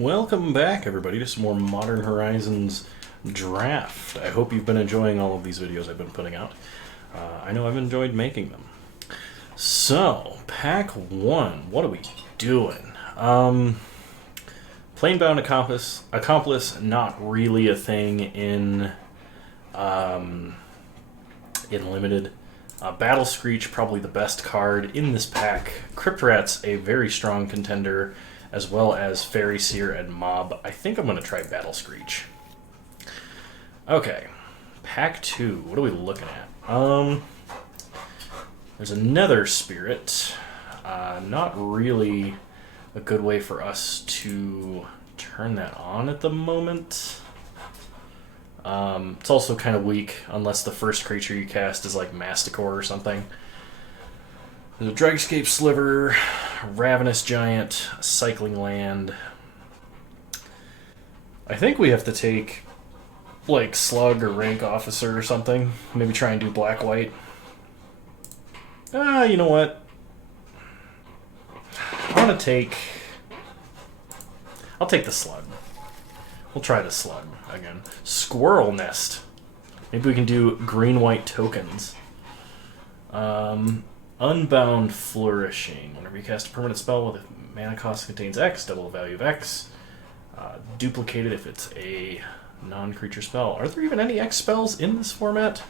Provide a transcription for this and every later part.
Welcome back, everybody, to some more Modern Horizons Draft. I hope you've been enjoying all of these videos I've been putting out. I know I've enjoyed making them. So, Pack 1, what are we doing? Planebound Accomplice, not really a thing in Limited. Battle Screech, probably the best card in this pack. Crypt Rat's a very strong contender, as well as Fairy Seer and Mob. I think I'm going to try Battle Screech. Okay, Pack 2, what are we looking at? There's a Nether Spirit. Not really a good way for us to turn that on at the moment. It's also kind of weak, unless the first creature you cast is like Masticore or something. There's a Dragscape Sliver, Ravenous Giant, Cycling Land. I think we have to take, like, Slug or Rank Officer or something. Maybe try and do Black-White. You know what? I'll take the Slug. We'll try the Slug again. Squirrel Nest. Maybe we can do green-white tokens. Unbound Flourishing. Whenever you cast a permanent spell with a mana cost contains X, double the value of X. Duplicated if it's a non-creature spell. Are there even any X spells in this format?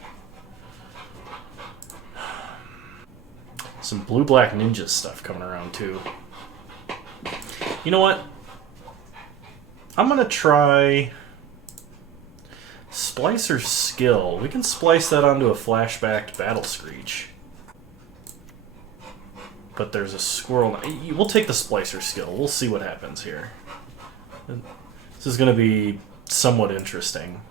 Some blue-black ninja stuff coming around too. You know what? I'm gonna try Splicer's Skill. We can splice that onto a flashbacked Battle Screech. But there's a squirrel. We'll take the Splicer Skill. We'll see what happens here. This is going to be somewhat interesting.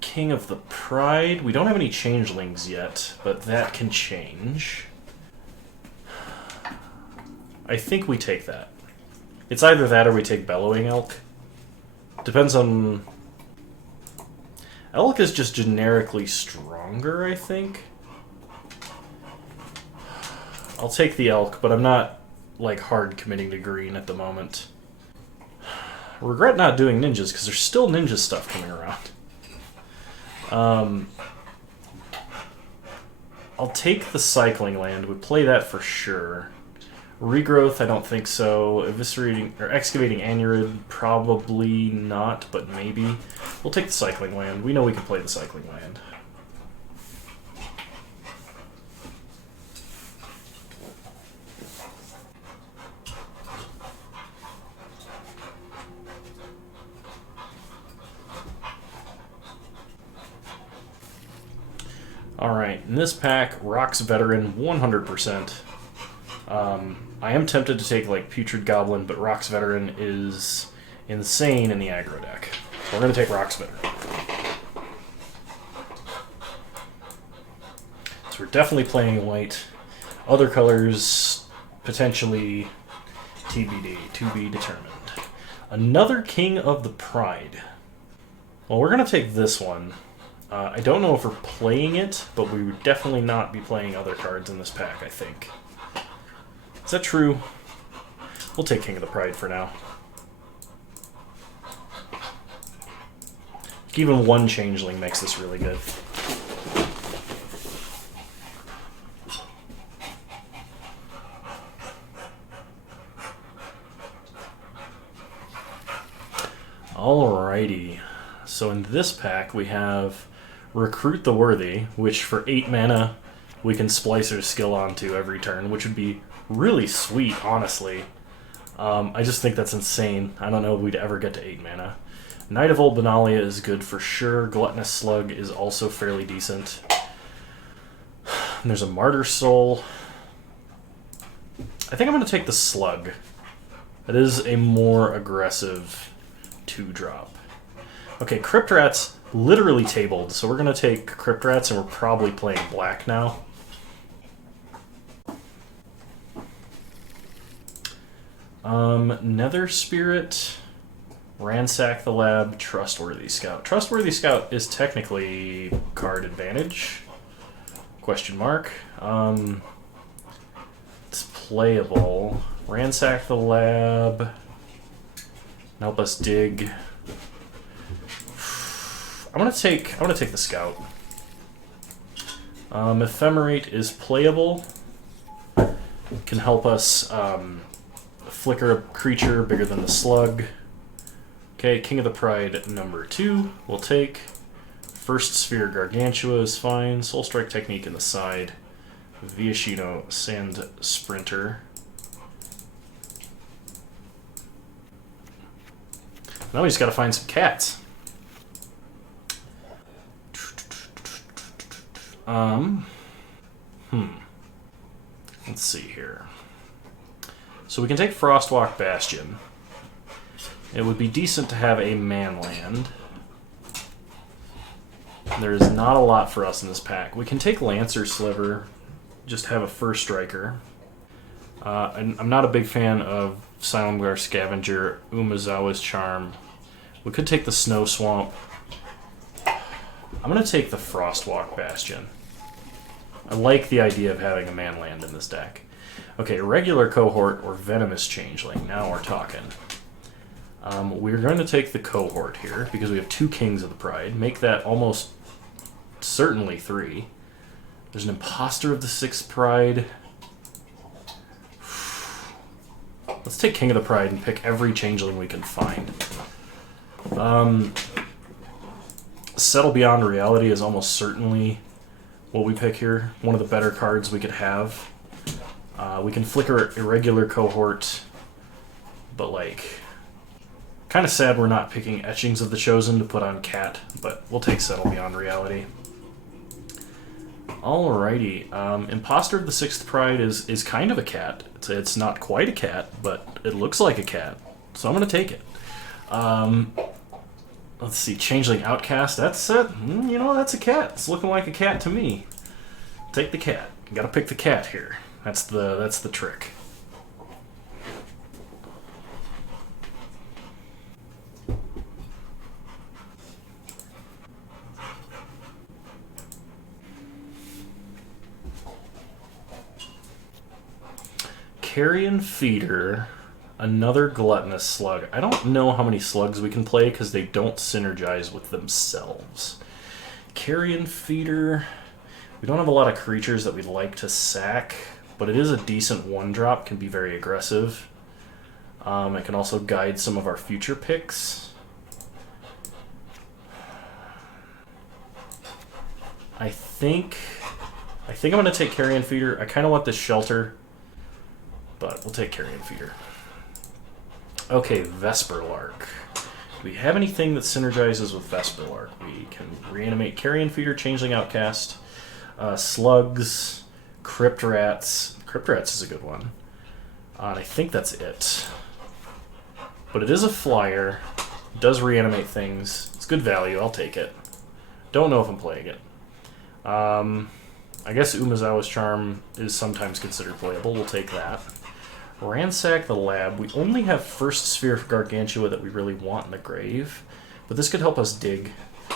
King of the Pride. We don't have any changelings yet, but that can change. I think we take that. It's either that or we take Bellowing Elk. Depends on... Elk is just generically stronger, I think. I'll take the Elk, but I'm not, like, hard committing to green at the moment. Regret not doing ninjas, because there's still ninja stuff coming around. I'll take the Cycling Land. We play that for sure. Regrowth, I don't think so. Excavating Anurid, probably not, but maybe. We'll take the Cycling Land. We know we can play the Cycling Land. Alright, in this pack, Rocks Veteran, 100%. I am tempted to take, like, Putrid Goblin, but Rocks Veteran is insane in the aggro deck. So we're going to take Rocks Veteran. So we're definitely playing white. Other colors, potentially TBD, to be determined. Another King of the Pride. Well, we're going to take this one. I don't know if we're playing it, but we would definitely not be playing other cards in this pack, I think. Is that true? We'll take King of the Pride for now. Even one changeling makes this really good. Alrighty. So in this pack we have Recruit the Worthy, which for 8 mana we can Splicer's Skill onto every turn, which would be really sweet, honestly. I just think that's insane. I don't know if we'd ever get to 8 mana. Knight of Old Benalia is good for sure. Gluttonous Slug is also fairly decent. And there's a Martyr Soul. I think I'm going to take the Slug. That is a more aggressive 2-drop. Okay, Crypt Rat's literally tabled, so we're going to take Crypt Rats, and we're probably playing black now. Nether Spirit, Ransack the Lab, Trustworthy Scout. Trustworthy Scout is technically card advantage. Question mark. It's playable. Ransack the lab. Help us dig. I'm gonna take the scout. Ephemerate is playable. Can help us flicker a creature bigger than the slug. Okay, King of the Pride number 2 we'll take. First Sphere Gargantua is fine. Soul Strike Technique in the side. Viashino Sand Sprinter. Now we just gotta find some cats. Let's see here. So we can take Frostwalk Bastion. It would be decent to have a manland. There is not a lot for us in this pack. We can take Lancer Sliver, just have a first striker. I'm not a big fan of Silumgar Scavenger, Umezawa's Charm. We could take the Snow Swamp. I'm going to take the Frostwalk Bastion. I like the idea of having a manland in this deck. Okay, regular cohort or venomous changeling. Now we're talking. We're going to take the cohort here because we have 2 Kings of the Pride. Make that almost certainly 3. There's an imposter of the 6th Pride. Let's take King of the Pride and pick every changeling we can find. Settle Beyond Reality is almost certainly what we pick here. One of the better cards we could have. We can flicker irregular cohort, but like, kind of sad we're not picking Etchings of the Chosen to put on Cat, but we'll take Settle Beyond Reality. Alrighty, Imposter of the 6th Pride is kind of a cat. It's not quite a cat, but it looks like a cat, so I'm going to take it. Let's see, Changeling Outcast, that's it. You know, that's a cat. It's looking like a cat to me. Take the cat. You gotta pick the cat here. That's the trick. Carrion Feeder, another Gluttonous Slug. I don't know how many slugs we can play because they don't synergize with themselves. Carrion Feeder, we don't have a lot of creatures that we'd like to sack, but it is a decent 1-drop, can be very aggressive. It can also guide some of our future picks. I think I'm going to take Carrion Feeder. I kind of want this Shelter, but we'll take Carrion Feeder. Okay, Vesperlark. Do we have anything that synergizes with Vesperlark? We can reanimate Carrion Feeder, Changeling Outcast, Slugs, Crypt Rats. Crypt Rats is a good one. And I think that's it. But it is a flyer. It does reanimate things. It's good value. I'll take it. Don't know if I'm playing it. I guess Umezawa's Charm is sometimes considered playable. We'll take that. Ransack the Lab. We only have First Sphere Gargantua that we really want in the grave, but this could help us dig.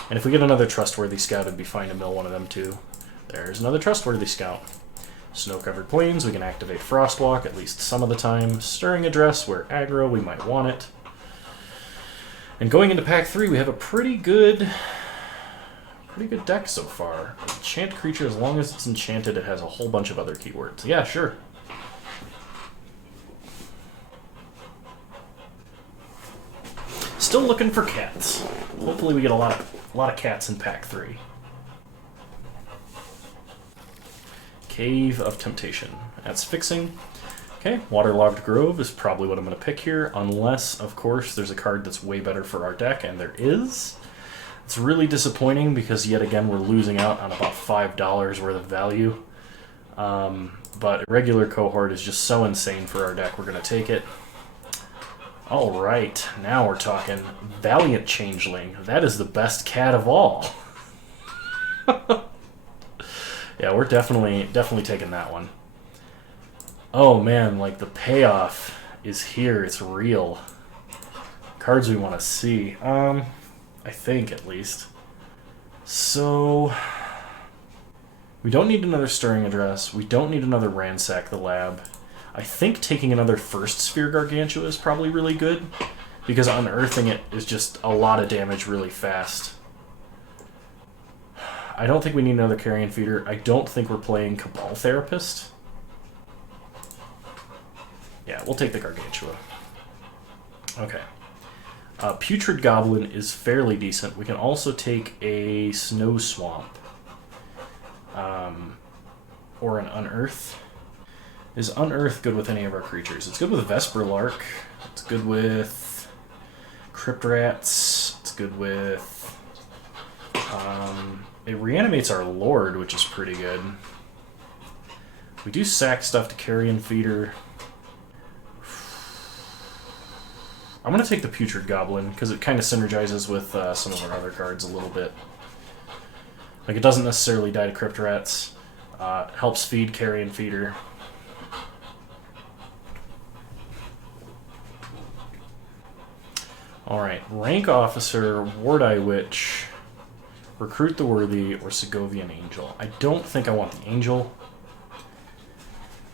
And if we get another Trustworthy Scout, it'd be fine to mill one of them too. There's another Trustworthy Scout. Snow-Covered Plains, we can activate Frostwalk at least some of the time. Stirring Address, where aggro, we might want it. And going into Pack 3, we have a pretty good deck so far. Enchant creature, as long as it's enchanted, it has a whole bunch of other keywords. Yeah, sure. Still looking for cats. Hopefully we get a lot of cats in Pack 3. Cave of Temptation. That's fixing. Okay, Waterlogged Grove is probably what I'm going to pick here, unless, of course, there's a card that's way better for our deck, and there is. It's really disappointing because, yet again, we're losing out on about $5 worth of value. But Irregular Cohort is just so insane for our deck, we're going to take it. Alright, now we're talking Valiant Changeling. That is the best cat of all. Yeah, we're definitely taking that one. Oh man, like the payoff is here. It's real. Cards we want to see. I think at least. So we don't need another Stirring Address. We don't need another Ransack the Lab. I think taking another first Sphere Gargantua is probably really good, because unearthing it is just a lot of damage really fast. I don't think we need another Carrion Feeder. I don't think we're playing Cabal Therapist. Yeah, we'll take the Gargantua. Okay. Putrid Goblin is fairly decent. We can also take a Snow Swamp. Or an Unearth. Is Unearth good with any of our creatures? It's good with Vesper Lark. It's good with Crypt Rats. It's good with... it reanimates our Lord, which is pretty good. We do sack stuff to Carrion Feeder. I'm going to take the Putrid Goblin, because it kind of synergizes with some of our other cards a little bit. Like, it doesn't necessarily die to Crypt Rats. Helps feed Carrion Feeder. Alright, Rank Officer, Ward-Eye Witch, Recruit the Worthy, or Segovian Angel. I don't think I want the Angel.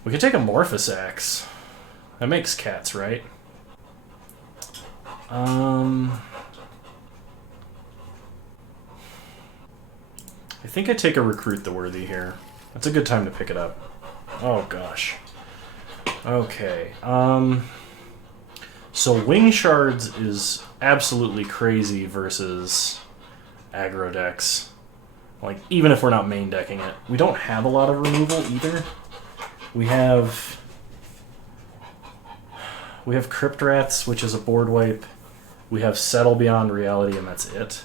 We could take Amorphous Axe. That makes cats, right? I think I take a Recruit the Worthy here. That's a good time to pick it up. Oh gosh. Okay. So Wing Shards is absolutely crazy versus aggro decks. Like, even if we're not main decking it. We don't have a lot of removal either. We have Crypt Rats, which is a board wipe. We have Settle Beyond Reality, and that's it.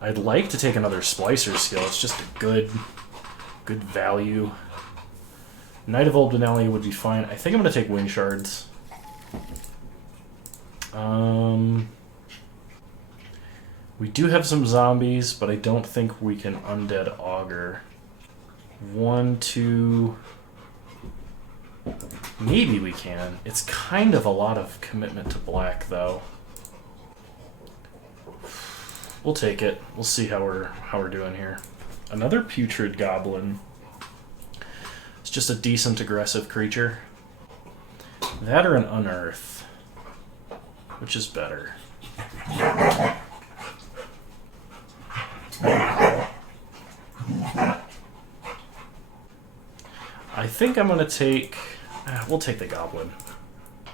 I'd like to take another Splicer skill. It's just a good value. Knight of Old Benalia would be fine. I think I'm going to take Wing Shards. We do have some zombies, but I don't think we can Undead Augur. 1, 2... Maybe we can. It's kind of a lot of commitment to black, though. We'll take it. We'll see how we're doing here. Another Putrid Goblin. It's just a decent aggressive creature. That or an Unearth. Which is better? I think I'm going to take... we'll take the Goblin.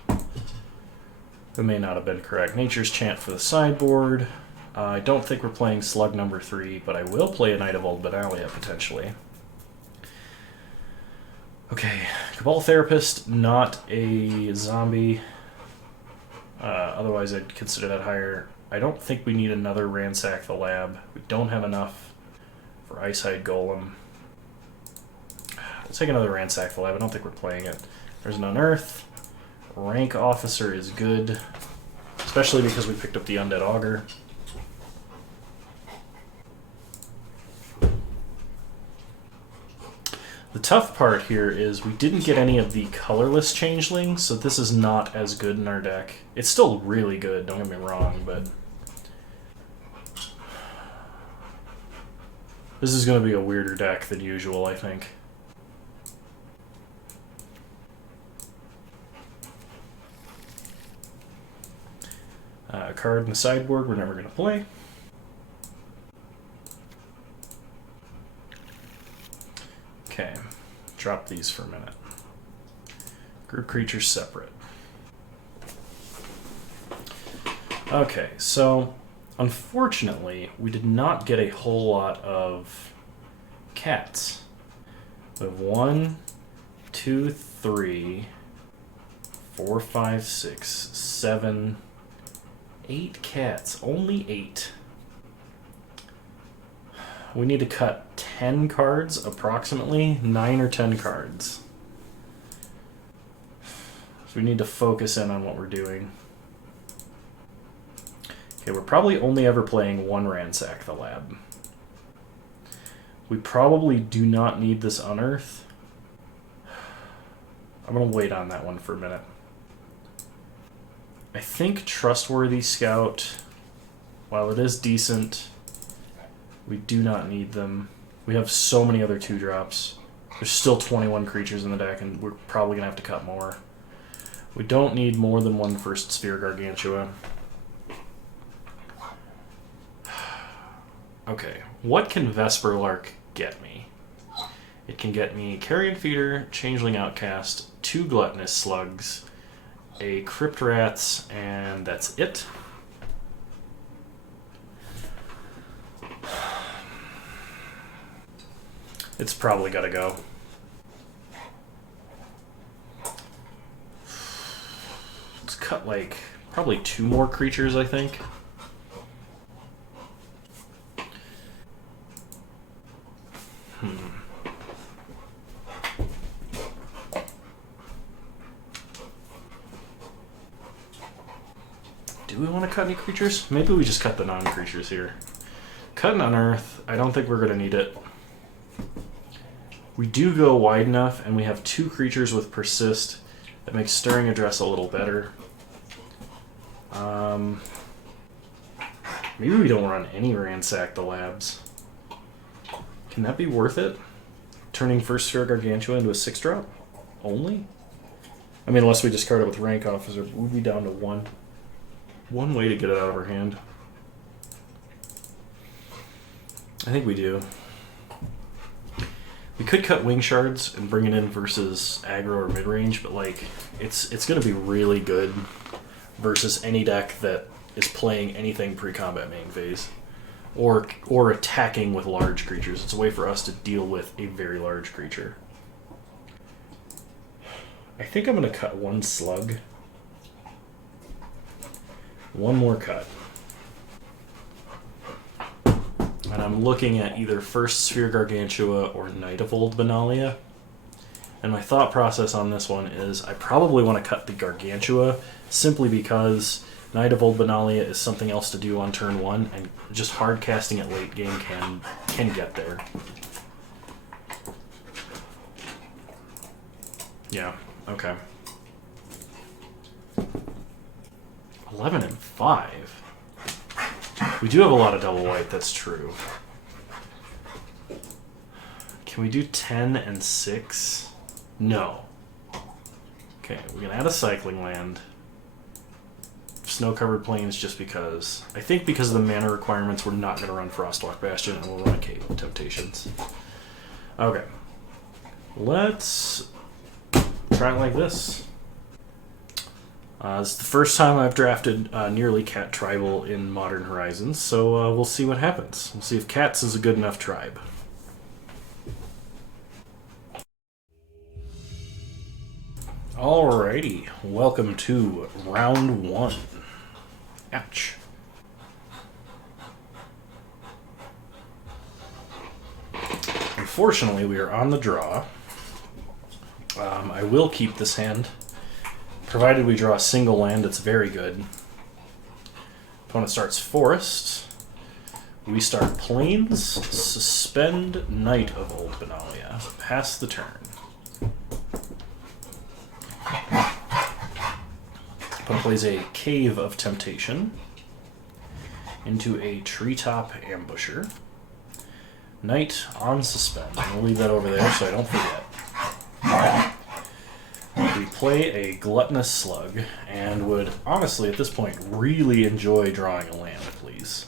It may not have been correct. Nature's Chant for the sideboard. I don't think we're playing Slug number 3, but I will play a Knight of Old Benalia, potentially. Okay, Cabal Therapist, not a zombie. Otherwise, I'd consider that higher. I don't think we need another Ransack the Lab. We don't have enough for Icehide Golem. We'll take another Ransack the Lab. I don't think we're playing it. There's an Unearth. Rank Officer is good, especially because we picked up the Undead Augur. The tough part here is we didn't get any of the colorless changelings, so this is not as good in our deck. It's still really good, don't get me wrong, but this is going to be a weirder deck than usual, I think. A card in the sideboard we're never going to play. Okay, drop these for a minute. Group creatures separate. Okay, so unfortunately, we did not get a whole lot of cats. We have 1, 2, 3, 4, 5, 6, 7, 8 cats. Only 8. We need to cut 10 cards, approximately. 9 or 10 cards. So we need to focus in on what we're doing. Okay, we're probably only ever playing one Ransack the Lab. We probably do not need this Unearth. I'm going to wait on that one for a minute. I think Trustworthy Scout, while it is decent, we do not need them. We have so many other 2-drops. There's still 21 creatures in the deck, and we're probably going to have to cut more. We don't need more than one First Sphere Gargantua. Okay, what can Vesperlark get me? It can get me Carrion Feeder, Changeling Outcast, 2 Gluttonous Slugs, a Crypt Rats, and that's it. It's probably gotta go. Let's cut like probably 2 more creatures, I think. Do we want to cut any creatures? Maybe we just cut the non-creatures here. Cut and unearth. I don't think we're going to need it. We do go wide enough, and we have 2 creatures with persist. That makes Stirring Address a little better. Maybe we don't run any Ransack the Labs. Can that be worth it? Turning First Sphere Gargantua into a 6-drop? Only? I mean, unless we discard it with Rank Officer, we'd be down to 1. One way to get it out of our hand. I think we do. We could cut Wing Shards and bring it in versus aggro or mid-range, but like it's going to be really good versus any deck that is playing anything pre-combat main phase or attacking with large creatures. It's a way for us to deal with a very large creature. I think I'm going to cut 1 slug. 1 more cut. And I'm looking at either First Sphere Gargantua or Knight of Old Benalia. And my thought process on this one is I probably want to cut the Gargantua simply because Knight of Old Benalia is something else to do on turn 1, and just hard casting it late game can get there. Yeah, okay. 11 and 5. We do have a lot of double white, that's true. Can we do 10 and 6? No. Okay, we're going to add a cycling land. Snow-covered plains just because. I think because of the mana requirements, we're not going to run Frostwalk Bastion, and we'll run Cave of Temptations. Okay. Let's try it like this. This is the first time I've drafted nearly Cat Tribal in Modern Horizons, so we'll see what happens. We'll see if Cats is a good enough tribe. Alrighty, welcome to round 1. Ouch. Unfortunately, we are on the draw. I will keep this hand. Provided we draw a single land, it's very good. Opponent starts Forest. We start Plains. Suspend Knight of Old Benalia. Pass the turn. Opponent plays a Cave of Temptation into a Treetop Ambusher. Knight on Suspend. I'm going to leave that over there so I don't forget. We play a Gluttonous Slug, and would, honestly, at this point, really enjoy drawing a land, please.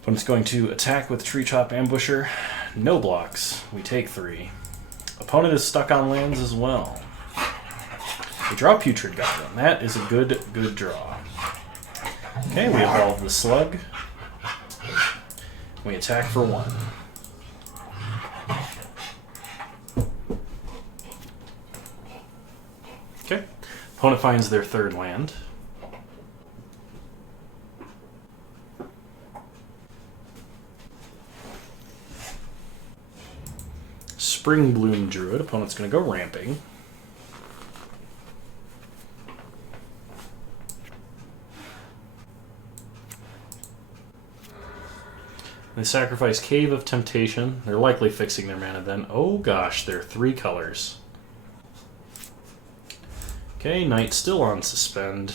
Opponent's going to attack with Treetop Ambusher. No blocks. We take 3. Opponent is stuck on lands as well. We draw Putrid Goblin. That is a good draw. Okay, we evolve the Slug. We attack for 1. Okay. Opponent finds their 3rd land. Spring Bloom Druid. Opponent's going to go ramping. They sacrifice Cave of Temptation. They're likely fixing their mana then. Oh gosh, they're 3 colors. Okay, Knight still on Suspend.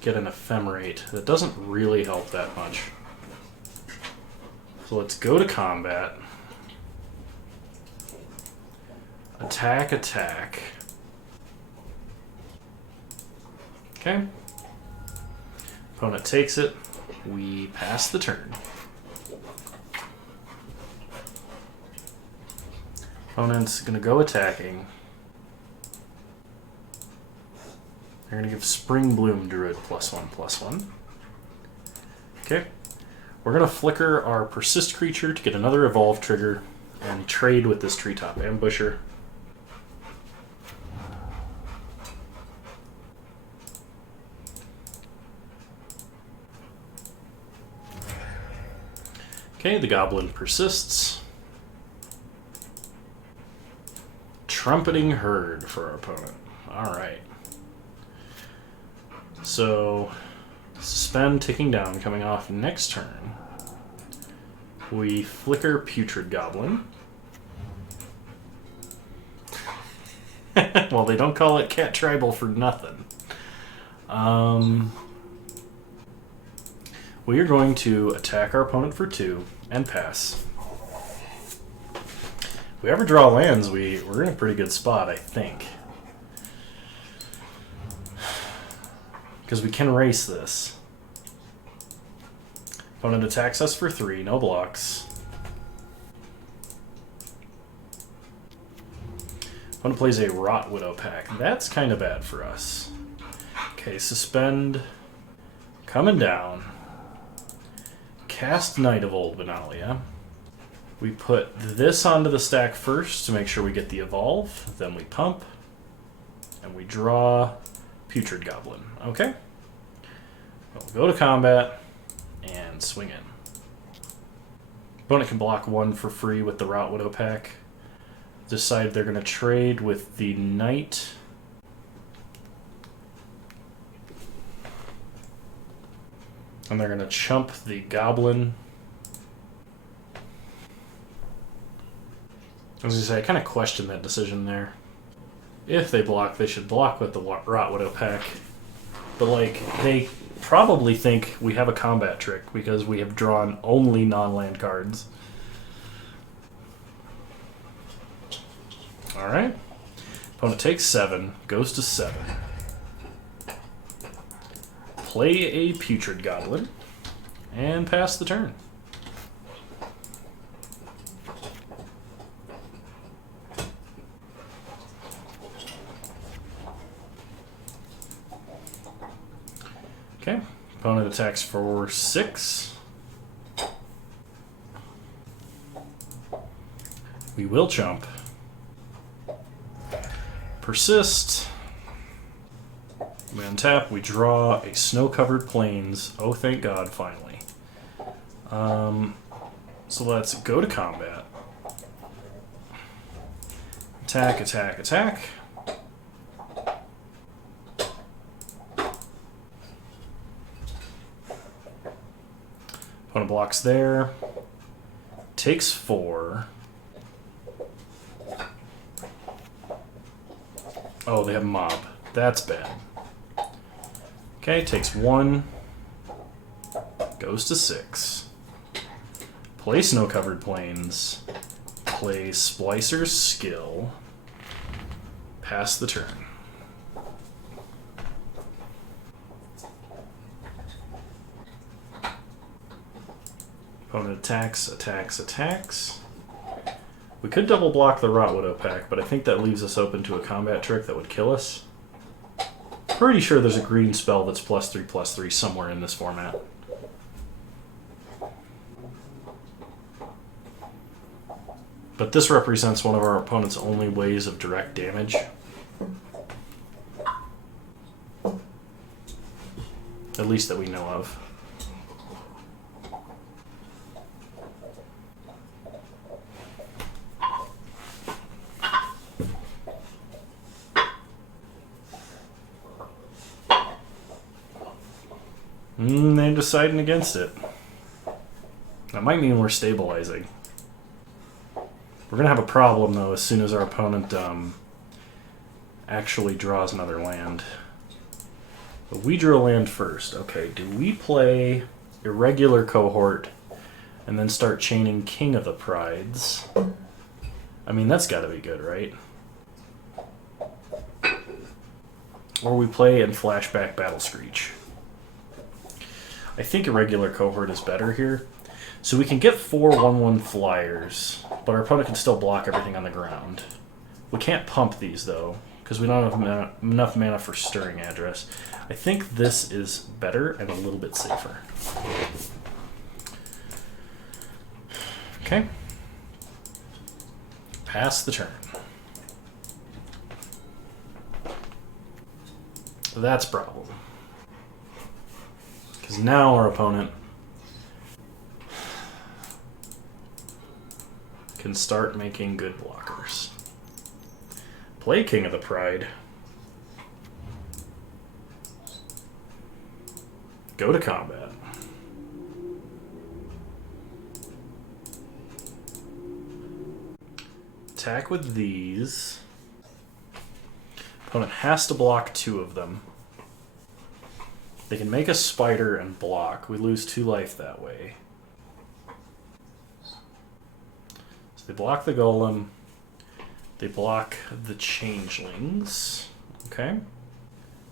Get an Ephemerate. That doesn't really help that much. So let's go to combat. Attack, attack. Okay. Opponent takes it. We pass the turn. Opponent's going to go attacking. They're going to give Spring Bloom Druid +1/+1. Okay. We're going to flicker our Persist creature to get another Evolve trigger and trade with this Treetop Ambusher. Okay, the Goblin persists. Trumpeting Herd for our opponent. Alright. So, suspend ticking down coming off next turn. We flicker Putrid Goblin. Well, they don't call it Cat Tribal for nothing. We are going to attack our opponent for 2 and pass. If we ever draw lands, we're in a pretty good spot, I think. Because we can race this. Opponent attacks us for 3, no blocks. Opponent plays a Rot Widow pack. That's kind of bad for us. Okay, suspend. Coming down. Cast Knight of Old Benalia. We put this onto the stack first to make sure we get the Evolve. Then we pump. And we draw Putrid Goblin. Okay. We'll go to combat and swing in. Opponent can block 1 for free with the Rot Widow pack. Decide they're going to trade with the Knight. And they're going to chump the Goblin. I was going to say, I kind of question that decision there. If they block, they should block with the Rot Widow pack. But, like, they probably think we have a combat trick because we have drawn only non-land cards. Alright. Opponent takes 7, goes to 7. Play a Putrid Goblin, and pass the turn. Okay, opponent attacks for 6. We will chump. Persist. We untap, we draw a Snow-Covered Plains. Oh, thank God, finally. So let's go to combat. Attack, attack, attack. Opponent blocks there. Takes 4. Oh, they have Mob. That's bad. Okay, takes 1. Goes to 6. Play Snow-Covered Plains. Play Splicer's Skill. Pass the turn. Opponent attacks, attacks, attacks. We could double block the Rot Widow pack, but I think that leaves us open to a combat trick that would kill us. Pretty sure there's a green spell that's +3/+3 somewhere in this format. But this represents one of our opponent's only ways of direct damage. At least that we know of. They're deciding against it. That might mean we're stabilizing. We're going to have a problem, though, as soon as our opponent actually draws another land. But we drew a land first. Okay, do we play Irregular Cohort and then start chaining King of the Prides? I mean, that's got to be good, right? or we play and flashback Battle Screech. I think Irregular Cohort is better here. So we can get 4 1/1 flyers, but our opponent can still block everything on the ground. We can't pump these, though, because we don't have enough mana for Stirring Address. I think this is better and a little bit safer. Okay. Pass the turn. That's a problem. Because now our opponent can start making good blockers. Play King of the Pride. Go to combat. Attack with these. Opponent has to block 2 of them. They can make a spider and block. We lose 2 life that way. So they block the golem. They block the changelings. Okay.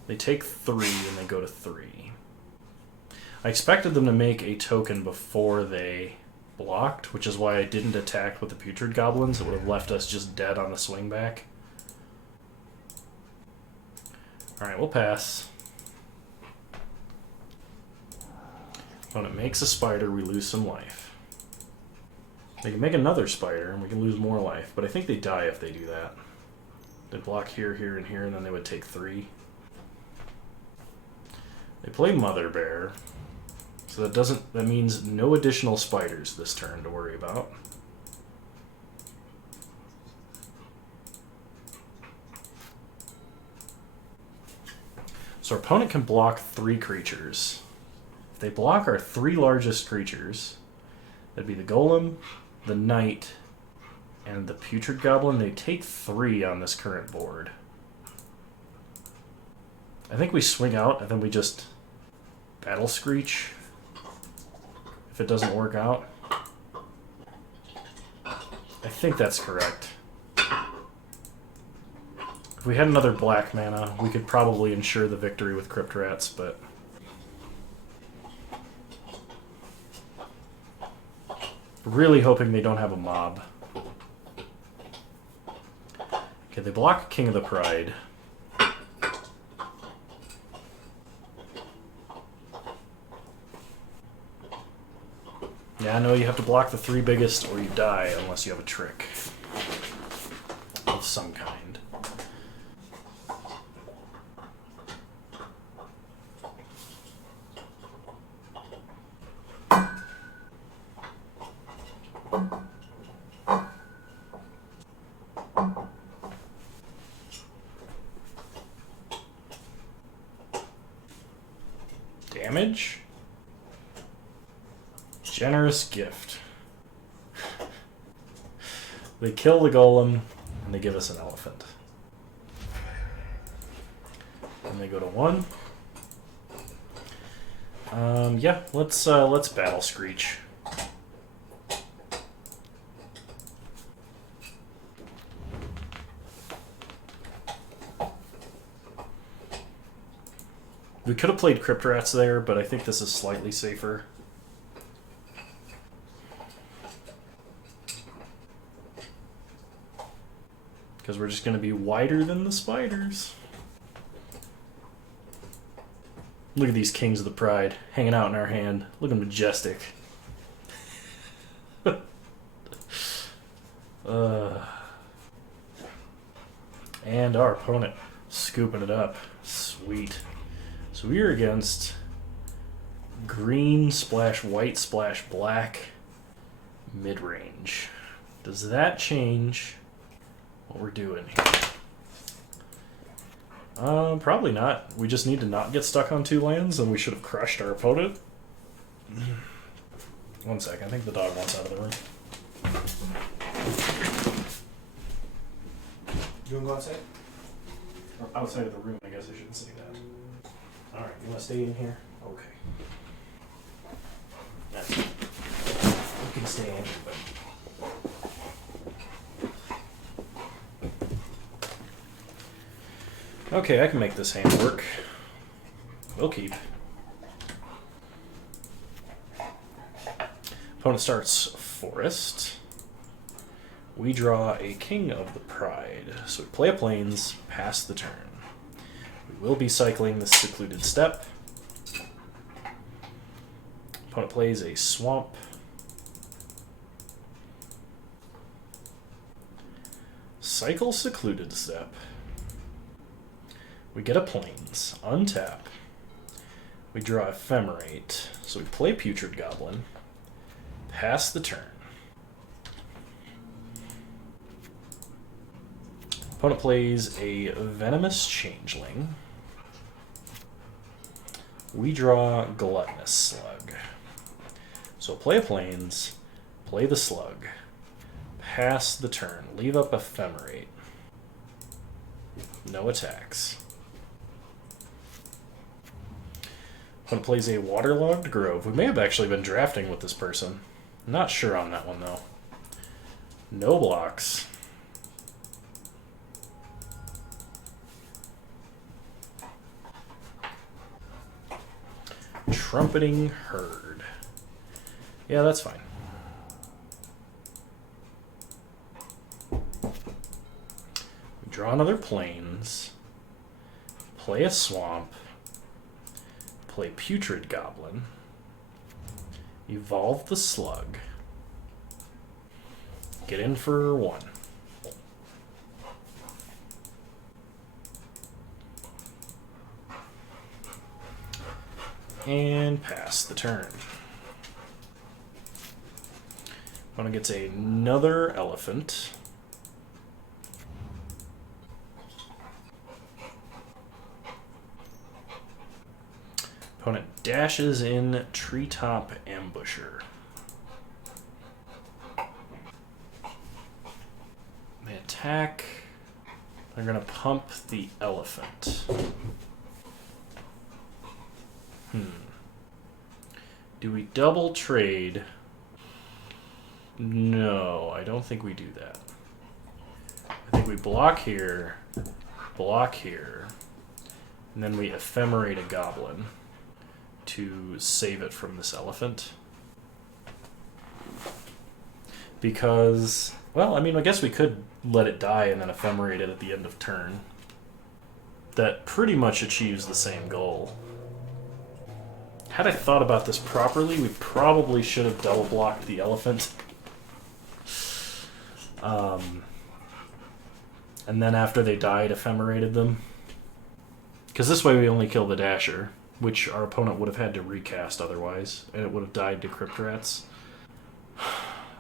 They take 3 and they go to 3. I expected them to make a token before they blocked, which is why I didn't attack with the Putrid Goblins. It would have left us just dead on the swing back. Alright, we'll pass. When it makes a spider, we lose some life. They can make another spider, and we can lose more life, but I think they die if they do that. They block here, here, and here, and then they would take 3. They play Mother Bear, so that means no additional spiders this turn to worry about. So our opponent can block 3 creatures. If they block our 3 largest creatures, that'd be the Golem, the Knight, and the Putrid Goblin. They take 3 on this current board. I think we swing out and then we just Battle Screech if it doesn't work out. I think that's correct. If we had another black mana, we could probably ensure the victory with Crypt Rats, but really hoping they don't have a mob. Okay, they block King of the Pride. Yeah, I know you have to block the 3 biggest or you die unless you have a trick of some kind. Damage? Generous gift. They kill the golem and they give us an elephant. And they go to 1. Yeah, let's Battle Screech. We could have played Crypt Rats there, but I think this is slightly safer. Because we're just going to be wider than the spiders. Look at these Kings of the Pride hanging out in our hand. Looking majestic. And our opponent scooping it up. Sweet. So we are against green splash white splash black mid-range. Does that change what we're doing here? Probably not. We just need to not get stuck on 2 lands, and we should have crushed our opponent. 1 second, I think the dog wants out of the room. You want to go outside? Or outside of the room, I guess I shouldn't say that. Alright, you want to stay in here? Okay. That's it. You can stay in, but... Okay, I can make this hand work. We'll keep. Opponent starts Forest. We draw a King of the Pride. So we play a Plains, pass the turn. We will be cycling the Secluded Steppe. Opponent plays a Swamp. Cycle Secluded Steppe. We get a Plains, untap. We draw Ephemerate, so we play Putrid Goblin, pass the turn. Opponent plays a Venomous Changeling. We draw Gluttonous Slug. So play a Plains, play the Slug, pass the turn, leave up Ephemerate. No attacks. Opponent plays a Waterlogged Grove. We may have actually been drafting with this person. Not sure on that one, though. No blocks. Trumpeting Herd. Yeah, that's fine. We draw another Plains. Play a Swamp. Play Putrid Goblin. Evolve the Slug. Get in for 1. And pass the turn. Opponent gets another Elephant. Opponent dashes in Treetop Ambusher. They attack. They're going to pump the Elephant. Do we double trade? No, I don't think we do that. I think we block here, and then we Ephemerate a Goblin to save it from this Elephant. Because, well, I mean, I guess we could let it die and then Ephemerate it at the end of turn. That pretty much achieves the same goal. Had I thought about this properly, we probably should have double blocked the Elephant. And then after they died, Ephemerated them. Because this way we only kill the Dasher, which our opponent would have had to recast otherwise, and it would have died to Crypt Rats.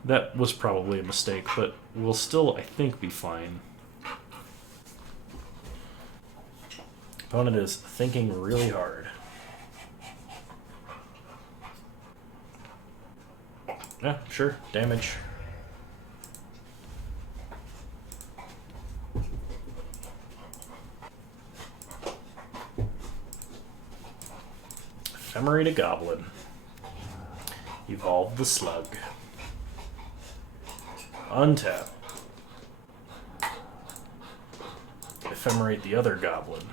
That was probably a mistake, but we'll still, I think, be fine. Opponent is thinking really hard. Yeah, sure. Damage. Ephemerate a Goblin. Evolve the Slug. Untap. Ephemerate the other Goblin.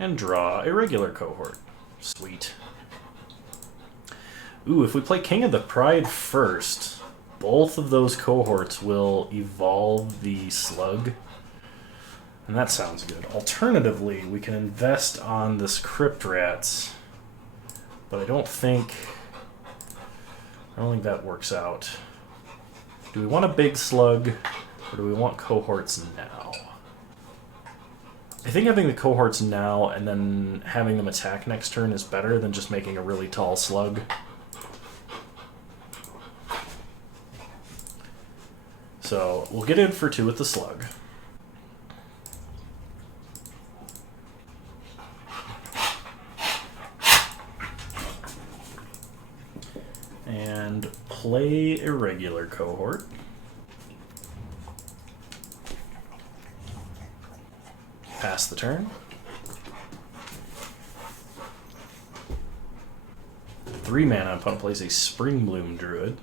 And draw a regular cohort. Sweet. Ooh, if we play King of the Pride first, both of those cohorts will evolve the Slug. And that sounds good. Alternatively, we can invest on this Crypt Rats, but I don't think that works out. Do we want a big Slug, or do we want cohorts now? I think having the cohorts now and then having them attack next turn is better than just making a really tall Slug. So we'll get in for 2 with the Slug. And play a regular cohort. Pass the turn. 3 mana, opponent plays a Springbloom Druid.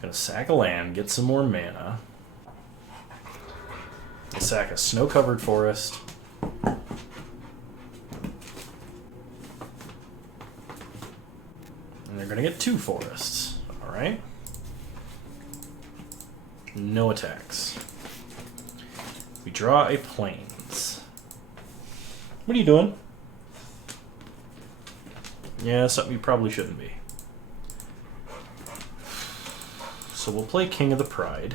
Gonna sack a land, get some more mana. Sack a Snow-Covered Forest, going to get 2 forests. Alright. No attacks. We draw a plains. What are you doing? Yeah, something you probably shouldn't be. So we'll play King of the Pride.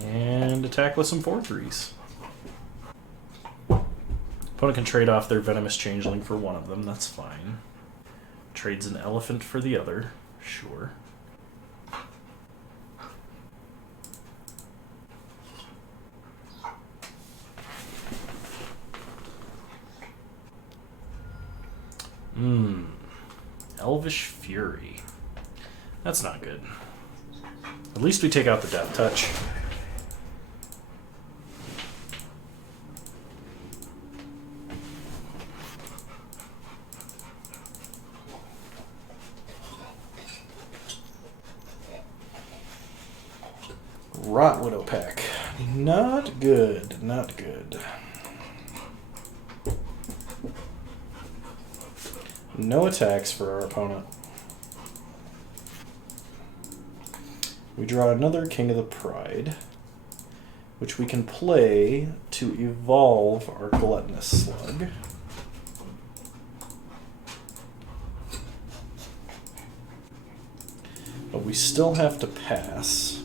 And attack with some 4/3s. Opponent can trade off their Venomous Changeling for one of them, that's fine. Trades an elephant for the other, sure. Elvish Fury. That's not good. At least we take out the Death Touch. Rot Widow Pack. Not good, not good. No attacks for our opponent. We draw another King of the Pride, which we can play to evolve our Gluttonous Slug. But we still have to pass.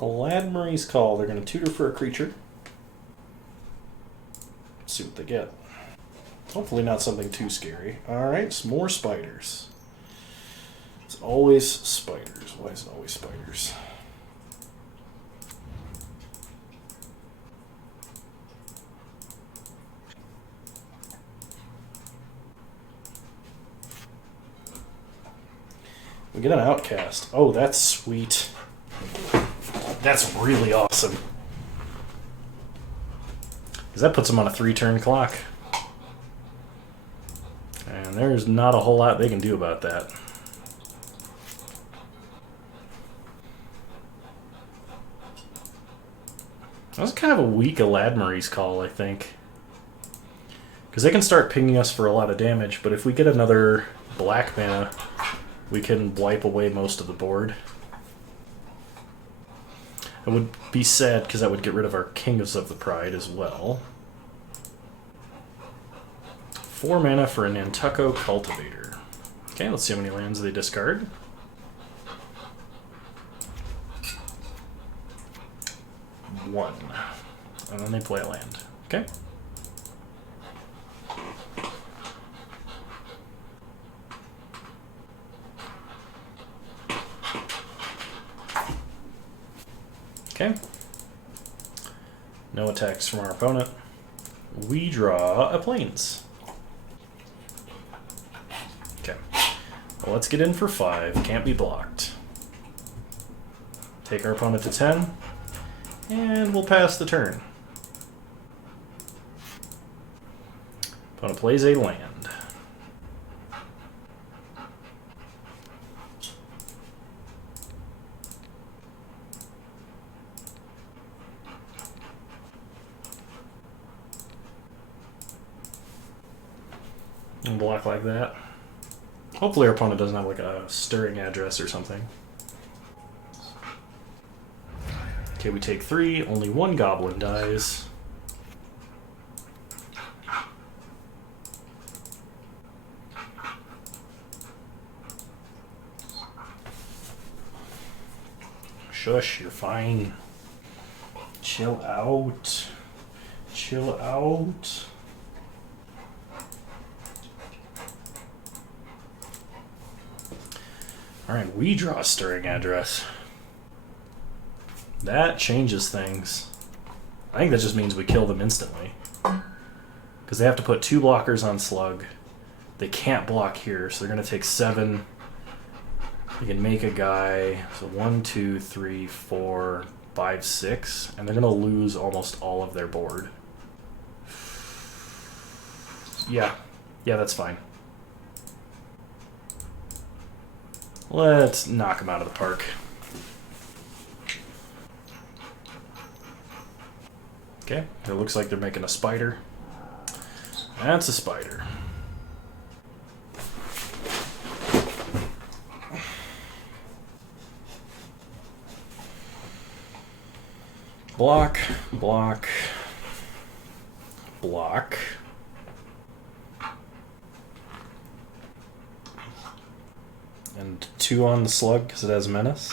Aladmarie's Call. They're going to tutor for a creature. Let's see what they get. Hopefully not something too scary. Alright, some more spiders. It's always spiders. Why is it always spiders? We get an Outcast. Oh, that's sweet. That's really awesome. Because that puts them on a 3-turn clock. And there's not a whole lot they can do about that. That was kind of a weak Aladmarie's Call, I think. Because they can start pinging us for a lot of damage, but if we get another black mana, we can wipe away most of the board. It would be sad because that would get rid of our Kings of the Pride as well. 4 mana for a Nantucket Cultivator. Okay, let's see how many lands they discard. 1. And then they play a land. Okay. Okay. No attacks from our opponent. We draw a Plains. Okay. Well, let's get in for 5. Can't be blocked. Take our opponent to 10. And we'll pass the turn. Opponent plays a land. And block like that. Hopefully our opponent doesn't have like a Stirring Address or something. Okay, we take 3. Only 1 goblin dies. Shush, you're fine. Chill out. Chill out. Alright, we draw a Stirring Address. That changes things. I think that just means we kill them instantly. Because they have to put 2 blockers on Slug. They can't block here, so they're going to take 7. They can make a guy. So 1, 2, 3, 4, 5, 6. And they're going to lose almost all of their board. Yeah. Yeah, that's fine. Let's knock them out of the park. Okay, it looks like they're making a spider. That's a spider. Block, block, block. And 2 on the Slug because it has Menace.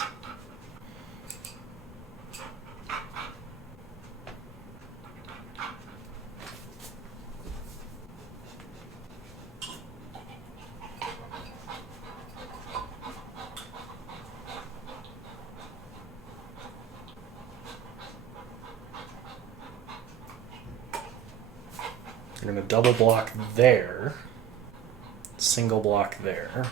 We're going to double block there. Single block there.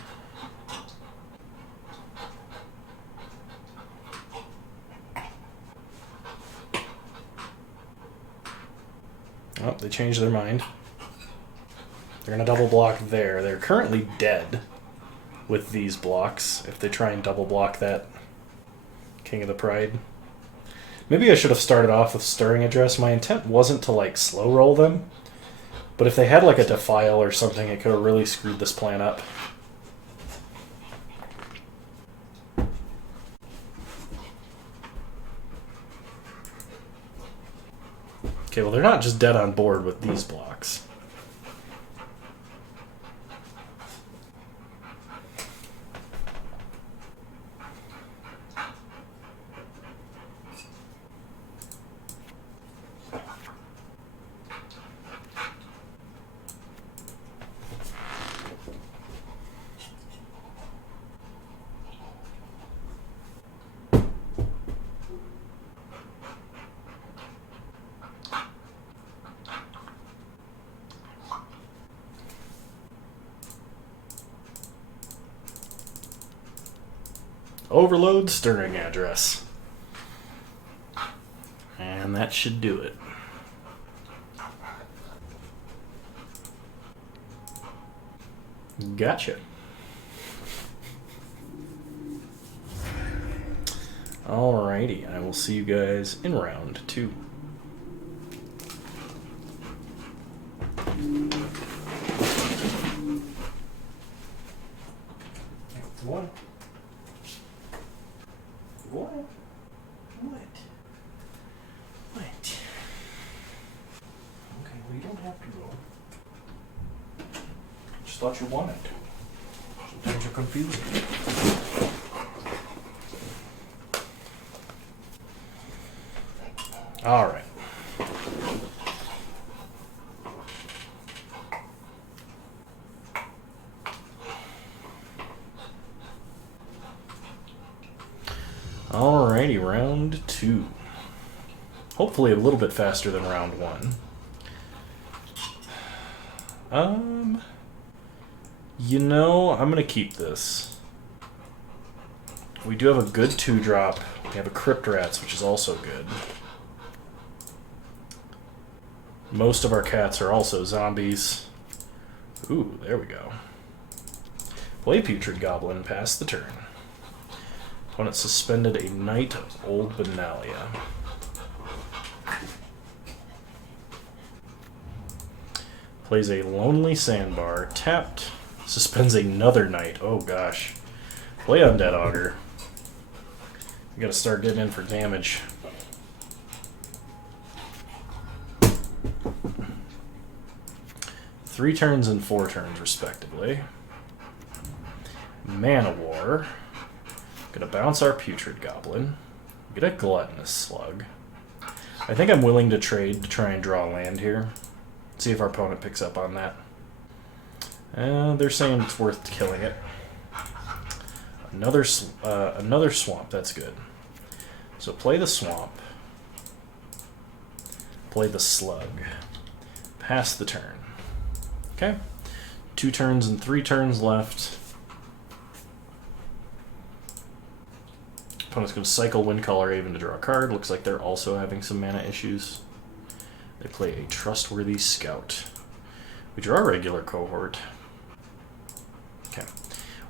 Oh, they changed their mind. They're going to double block there. They're currently dead with these blocks if they try and double block that King of the Pride. Maybe I should have started off with Stirring Address. My intent wasn't to, like, slow roll them. But if they had, like, a Defile or something, it could have really screwed this plan up. Okay, well, they're not just dead on board with these blocks. Overload Stirring Address. And that should do it. Gotcha. Alrighty, I will see you guys in round 2. What? What? What? What? Okay, well, you don't have to go. Just thought you wanted to. Sometimes you're confused. All right. Alrighty, round 2. Hopefully a little bit faster than round 1. You know, I'm gonna keep this. We do have a good 2-drop. We have a Crypt Rats, which is also good. Most of our cats are also zombies. Ooh, there we go. Play Putrid Goblin, pass the turn. Opponent suspended a Knight of Old Benalia. Plays a Lonely Sandbar, tapped, suspends another Knight. Oh gosh. Play Undead Augur. We gotta start getting in for damage. Three turns and 4 turns, respectively. Mana War. Gonna bounce our Putrid Goblin. Get a Gluttonous Slug. I think I'm willing to trade to try and draw land here. See if our opponent picks up on that. They're saying it's worth killing it. Another swamp, that's good. So play the swamp. Play the slug. Pass the turn. Okay. 2 turns and 3 turns left. Opponent's going to cycle Windcaller Raven to draw a card. Looks like they're also having some mana issues. They play a Trustworthy Scout. We draw a regular cohort. Okay.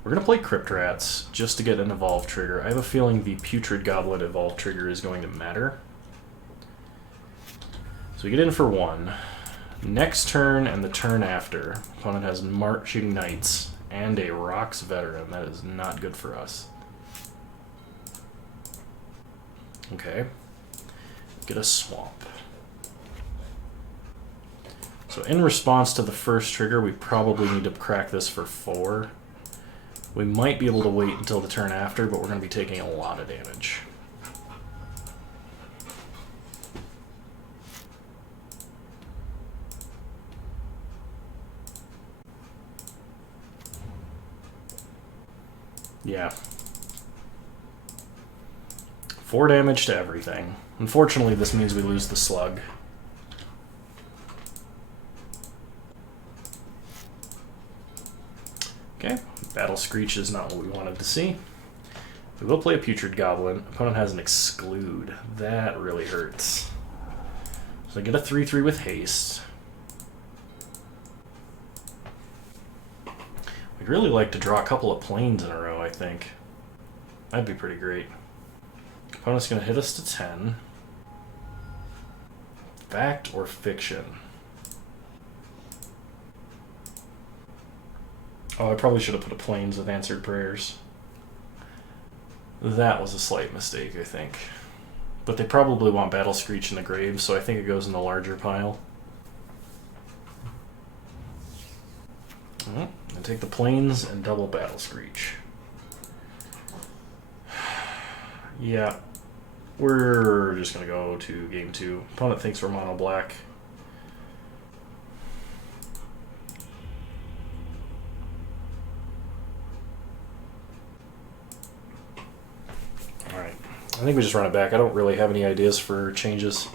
We're going to play Crypt Rats just to get an Evolve trigger. I have a feeling the Putrid Goblin Evolve trigger is going to matter. So we get in for 1. Next turn and the turn after, opponent has Marching Knights and a Rocks Veteran. That is not good for us. Okay. Get a Swamp. So in response to the first trigger, we probably need to crack this for 4. We might be able to wait until the turn after, but we're going to be taking a lot of damage. Yeah. 4 damage to everything. Unfortunately, this means we lose the slug. Okay, Battle Screech is not what we wanted to see. We will play a Putrid Goblin. Opponent has an Exclude. That really hurts. So I get a 3/3 with haste. We'd really like to draw a couple of planes in a row, I think. That'd be pretty great. Opponent's going to hit us to 10. Fact or fiction? Oh, I probably should have put a planes with Answered Prayers. That was a slight mistake, I think. But they probably want Battle Screech in the grave, so I think it goes in the larger pile. I take the planes and double Battle Screech. Yeah, we're just going to go to game 2. Opponent thinks we're mono black. Alright, I think we just run it back. I don't really have any ideas for changes.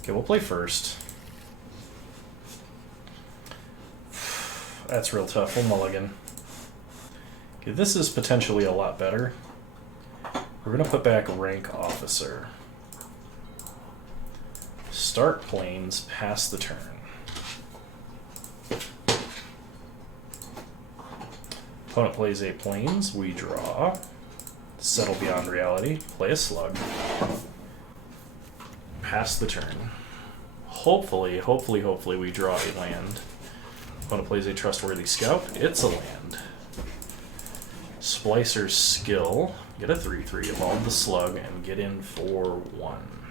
Okay, we'll play first. That's real tough. We'll mulligan. Okay, this is potentially a lot better. We're going to put back Rank Officer. Start planes, pass the turn. Opponent plays a planes, we draw. Settle Beyond Reality, play a slug. Pass the turn. Hopefully we draw a land. Opponent plays a Trustworthy Scout, it's a land. Splicer's Skill, get a 3/3, evolve the slug, and get in for 1.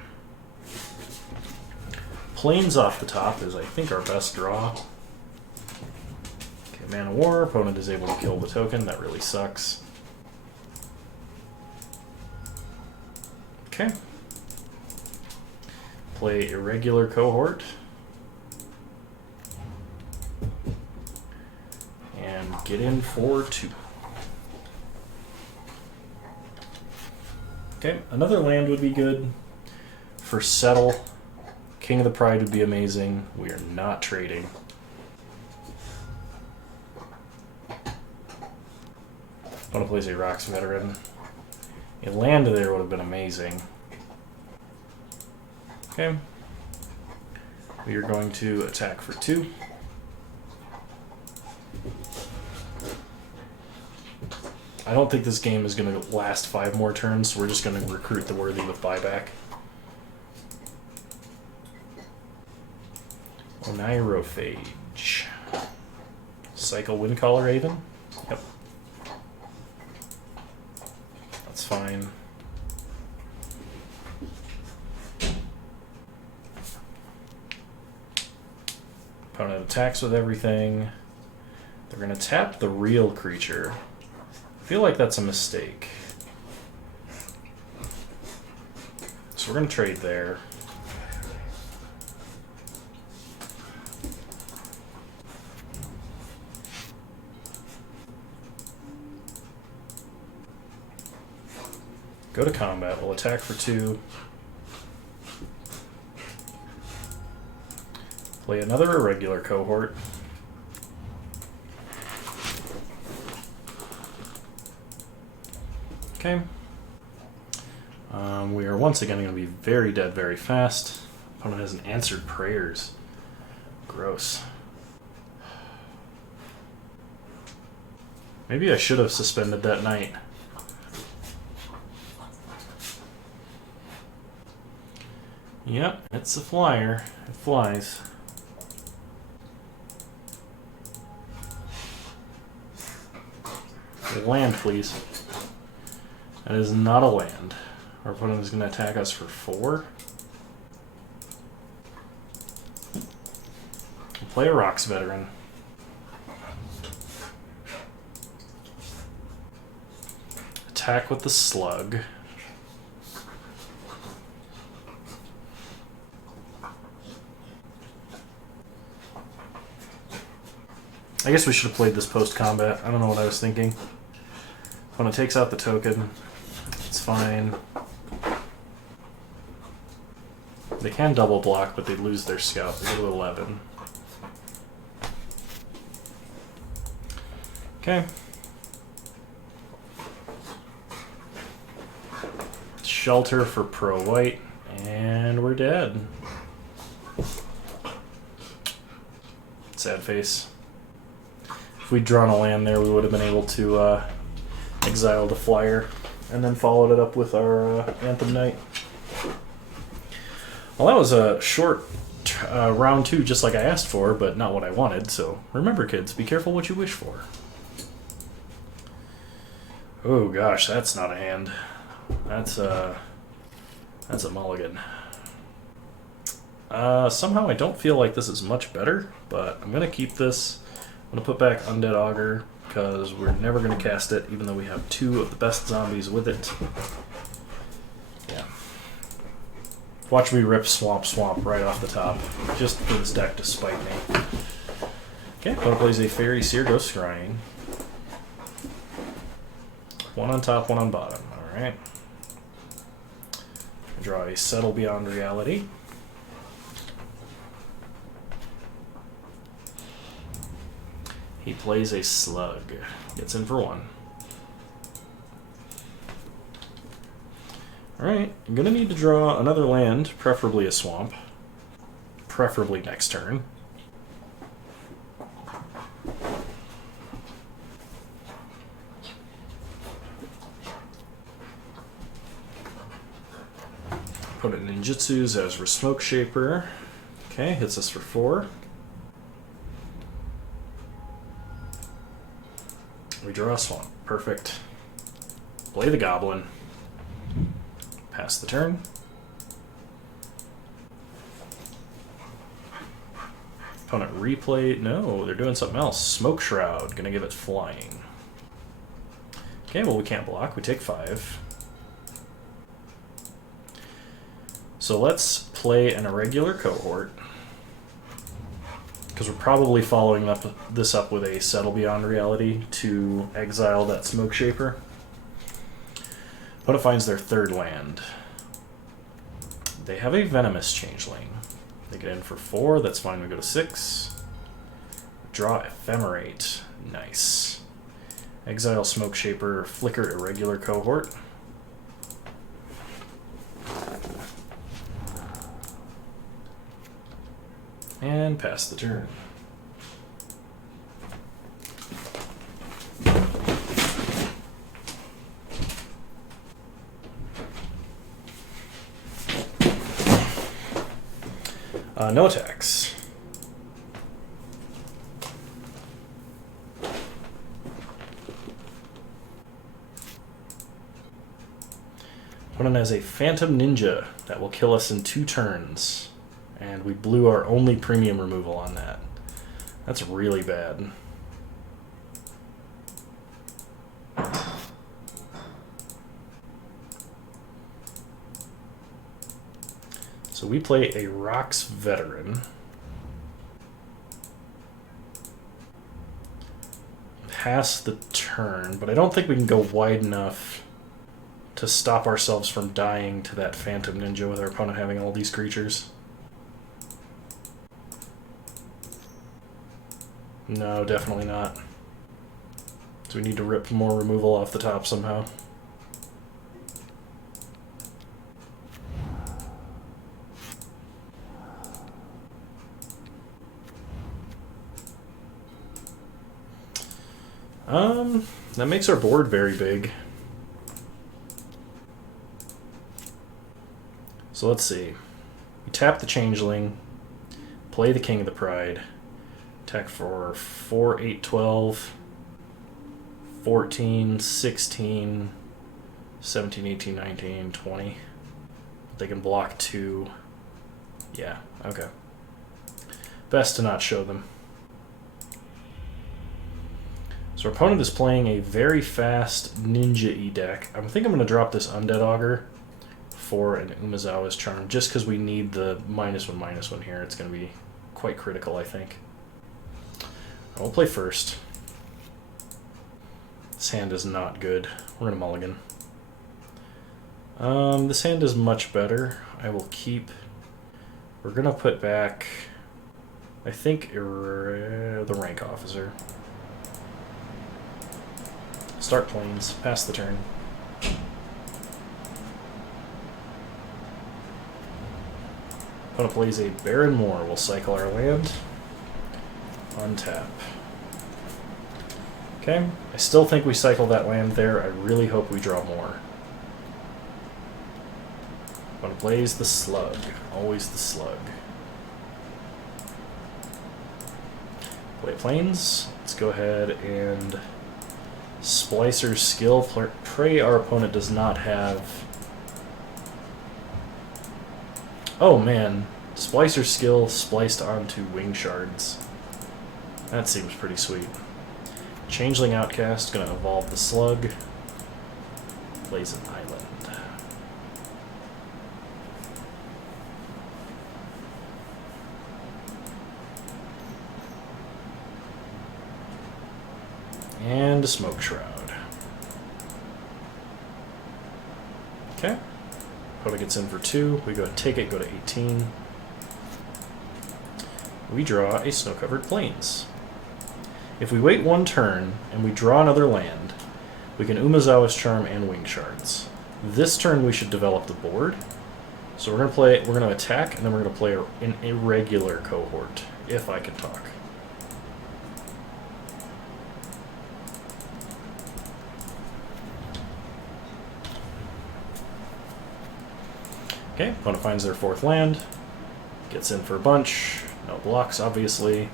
Planes off the top is, I think, our best draw. Okay, Man of War, opponent is able to kill the token, that really sucks. Okay. Play Irregular Cohort. And get in for 2. Okay, another land would be good. For Settle, King of the Pride would be amazing. We are not trading. Opponent plays a Rocks Veteran. A land there would have been amazing. Okay. We are going to attack for 2. I don't think this game is going to last 5 more turns, so we're just going to recruit the Worthy with buyback. Oneirophage. Cycle Windcaller Raven? Yep. That's fine. Opponent attacks with everything. They're going to tap the real creature. I feel like that's a mistake. So we're going to trade there. Go to combat. We'll attack for 2. Play another irregular cohort. Okay. We are once again going to be very dead very fast. Opponent has an answered prayers. Gross. Maybe I should have suspended that knight. Yep, it's a flyer. It flies. Land, please. That is not a land. Our opponent is going to attack us for 4. We'll play a Rocks Veteran. Attack with the Slug. I guess we should have played this post-combat. I don't know what I was thinking. When it takes out the token, it's fine. They can double block, but they lose their scout. They go to 11. Okay. Shelter for pro-white, and we're dead. Sad face. If we'd drawn a land there, we would have been able to exile the flyer, and then followed it up with our Anthem Knight. Well, that was a short round 2, just like I asked for, but not what I wanted, so remember, kids, be careful what you wish for. Oh gosh, that's not a hand. That's a mulligan. Somehow I don't feel like this is much better, but I'm going to keep this. I'm going to put back Undead Augur, because we're never going to cast it, even though we have 2 of the best zombies with it. Yeah. Watch me rip Swamp right off the top, just for this deck to spite me. Okay, opponent plays a Fairy Seer, goes Scrying. 1 on top, 1 on bottom. Alright. Draw a Settle Beyond Reality. He plays a Slug. Gets in for 1. Alright, I'm going to need to draw another land, preferably a swamp. Preferably next turn. Put it in ninjutsus as Smoke Shaper. Okay, hits us for 4. We draw a swamp. Perfect. Play the Goblin. Pass the turn. Opponent replay. No, they're doing something else. Smoke Shroud. Gonna give it flying. Okay, well, we can't block. We take 5. So let's play an irregular cohort, because we're probably following this up with a Settle Beyond Reality to exile that Smoke Shaper. Opponent finds their 3rd land. They have a Venomous Changeling. They get in for 4, that's fine, we go to 6. Draw Ephemerate, nice. Exile Smoke Shaper, flicker irregular cohort. And pass the turn. No attacks. Opponent has a Phantom Ninja that will kill us in 2 turns. And we blew our only premium removal on that. That's really bad. So we play a Rocks Veteran. Pass the turn, but I don't think we can go wide enough to stop ourselves from dying to that Phantom Ninja with our opponent having all these creatures. No, definitely not. So we need to rip more removal off the top somehow. That makes our board very big. So let's see. We tap the Changeling, play the King of the Pride, attack for 4, 8, 12, 14, 16, 17, 18, 19, 20. They can block 2. Yeah, okay. Best to not show them. So our opponent is playing a very fast Ninja-y deck. I think I'm going to drop this Undead Augur for an Umezawa's Charm, just because we need the -1/-1 here. It's going to be quite critical, I think. I'll play first. This hand is not good. We're going to mulligan. This hand is much better. I will keep... We're going to put back, I think, the Rank Officer. Start planes. Pass the turn. Opponent plays a Baron Moor. We'll cycle our land. Untap. Okay. I still think we cycle that land there. I really hope we draw more. Opponent plays the Slug. Always the Slug. Play planes. Let's go ahead and... Splicer's Skill. Pray our opponent does not have... Oh man, Splicer's Skill spliced onto Wing Shards. That seems pretty sweet. Changeling Outcast, gonna evolve the Slug. Plays an Island. And a Smoke Shroud. Okay. Opponent gets in for 2. We go and take it, go to 18. We draw a Snow-Covered Plains. If we wait 1 turn and we draw another land, we can Umezawa's Charm and Wing Shards. This turn we should develop the board. So we're gonna attack, and then we're gonna play an irregular cohort, if I can talk. Okay, opponent finds their 4th land, gets in for a bunch, no blocks obviously.